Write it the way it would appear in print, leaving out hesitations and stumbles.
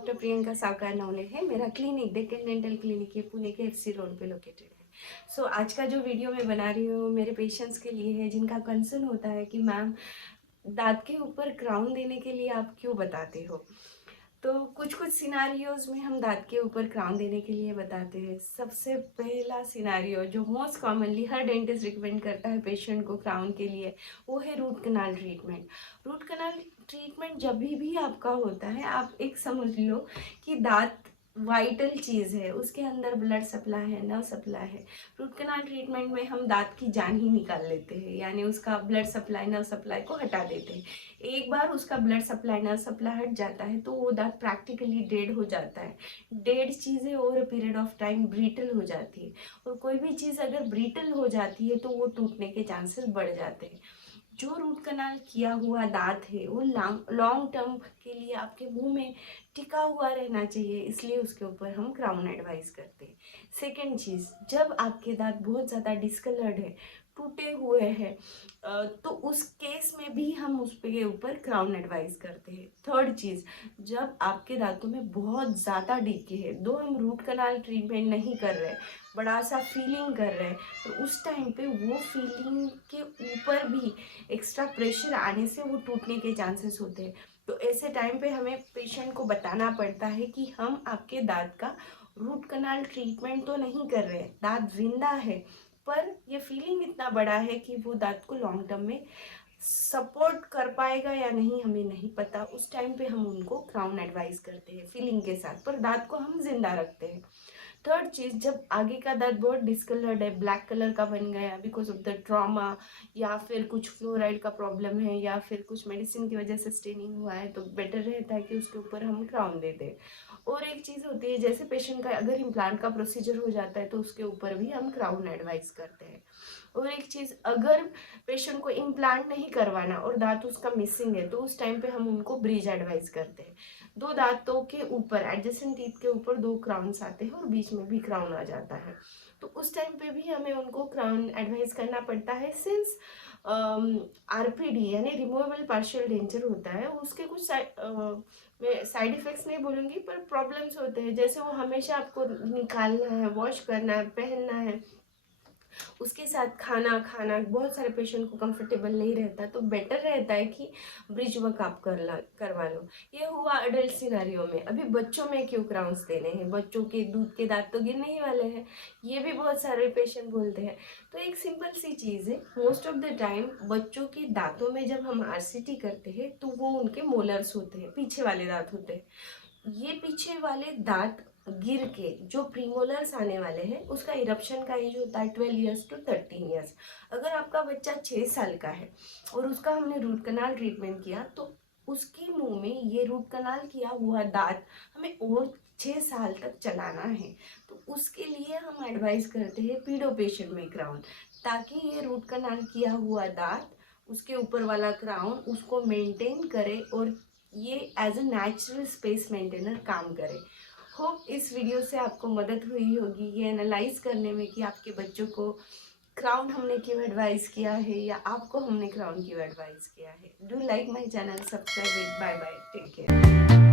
Doctor Priyanka सावकार नवले है। मेरा क्लिनिक डेक्कन डेंटल क्लिनिक है, पुणे के एफसी रोड पे लोकेटेड है। सो आज का जो वीडियो मैं बना रही हूँ मेरे पेशेंट्स के लिए है जिनका कंसर्न होता है कि मैम दांत के ऊपर क्राउन देने के लिए आप क्यों बताते हो। तो कुछ कुछ सिनारियोज में हम दांत के ऊपर क्राउन देने के लिए बताते हैं। सबसे पहला सिनारियो जो मोस्ट कॉमनली हर डेंटिस्ट रिकमेंड करता है पेशेंट को क्राउन के लिए, वो है root canal treatment. Root canal treatment जब भी आपका होता है, आप एक समझ लो कि दांत वाइटल चीज़ है, उसके अंदर ब्लड सप्लाई है, नर्व सप्लाई है। रूट कनाल ट्रीटमेंट में हम दांत की जान ही निकाल लेते हैं, यानी उसका ब्लड सप्लाई नर्व सप्लाई को हटा देते हैं। एक बार उसका ब्लड सप्लाई नर्व सप्लाई हट जाता है तो वो दांत प्रैक्टिकली डेड हो जाता है। डेड चीज़ें over a period of time brittle हो जाती है, और कोई भी चीज़ अगर ब्रिटल हो जाती है तो वो टूटने के चांसेस बढ़ जाते हैं। जो रूट कनाल किया हुआ दांत है वो लॉन्ग टर्म के लिए आपके मुंह में टिका हुआ रहना चाहिए, इसलिए उसके ऊपर हम क्राउन एडवाइस करते हैं। सेकेंड चीज़, जब आपके दांत बहुत ज़्यादा डिस्कलर्ड है, टूटे हुए हैं, तो उस केस में भी हम उस के ऊपर क्राउन एडवाइस करते हैं। थर्ड चीज़, जब आपके दांतों में बहुत ज़्यादा डीके है, दो हम रूट कनाल ट्रीटमेंट नहीं कर रहे, बड़ा सा फीलिंग कर रहे हैं, तो उस टाइम पे वो फीलिंग के ऊपर भी एक्स्ट्रा प्रेशर आने से वो टूटने के चांसेस होते हैं। तो ऐसे टाइम पे हमें पेशेंट को बताना पड़ता है कि हम आपके दांत का रूट कनाल ट्रीटमेंट तो नहीं कर रहे, दांत जिंदा है, पर ये फीलिंग इतना बड़ा है कि वो दांत को लॉन्ग टर्म में सपोर्ट कर पाएगा या नहीं हमें नहीं पता। उस टाइम पे हम उनको क्राउन एडवाइस करते हैं फीलिंग के साथ, पर दांत को हम जिंदा रखते हैं। थर्ड चीज़, जब आगे का दांत बहुत डिस्कलर्ड है, ब्लैक कलर का बन गया बिकॉज ऑफ द ट्रॉमा, या फिर कुछ फ्लोराइड का प्रॉब्लम है, या फिर कुछ मेडिसिन की वजह से स्टेनिंग हुआ है, तो बेटर रहता है कि उसके ऊपर हम क्राउन दे दें। और एक चीज़ होती है, जैसे पेशेंट का अगर इम्प्लांट का प्रोसीजर हो जाता है तो उसके ऊपर भी हम क्राउन एडवाइस करते हैं। और एक चीज़, अगर पेशेंट को इम्प्लांट नहीं करवाना और दांत उसका मिसिंग है तो उस टाइम पे हम उनको ब्रिज एडवाइस करते हैं। दो दांतों के ऊपर, एडजेसेंट टीथ के ऊपर दो क्राउन्स आते हैं और बीच में भी क्राउन आ जाता है, तो उस टाइम पे भी हमें उनको क्राउन एडवाइस करना पड़ता है। सिंस आरपीडी यानी रिमूवेबल पार्शियल डेंचर होता है, उसके कुछ मैं साइड इफ़ेक्ट्स नहीं बोलूँगी पर प्रॉब्लम्स होते हैं, जैसे वो हमेशा आपको निकालना है, वॉश करना है, पहनना है, उसके साथ खाना खाना बहुत सारे पेशेंट को कंफर्टेबल नहीं रहता, तो बेटर रहता है कि ब्रिज वर्क आप करवा लो। ये हुआ अडल्ट सिनेरियो में। अभी बच्चों में क्यों क्राउन्स देने हैं, बच्चों के दूध के दांत तो गिरने ही वाले हैं, ये भी बहुत सारे पेशेंट बोलते हैं। तो एक सिंपल सी चीज़ है, मोस्ट ऑफ द टाइम बच्चों के दांतों में जब हम आरसीटी करते हैं तो वो उनके मोलर्स होते हैं, पीछे वाले दांत होते हैं। ये पीछे वाले दांत गिर के जो प्रीमोलर्स आने वाले हैं उसका इरप्शन का एज होता है 12 ईयर्स टू 13 ईयर्स। अगर आपका बच्चा 6 साल का है और उसका हमने रूट कनाल ट्रीटमेंट किया, तो उसके मुंह में ये रूट कनाल किया हुआ दांत हमें और 6 साल तक चलाना है। तो उसके लिए हम एडवाइस करते हैं पीडो पेशेंट में क्राउन, ताकि ये रूट कनाल किया हुआ दांत, उसके ऊपर वाला क्राउन उसको मेंटेन करे और ये as a natural space maintainer काम करे। होप इस वीडियो से आपको मदद हुई होगी ये एनालाइज करने में कि आपके बच्चों को क्राउन हमने क्यों एडवाइस किया है या आपको हमने क्राउन क्यों एडवाइस किया है। Do like my channel, subscribe it. Bye bye, take care.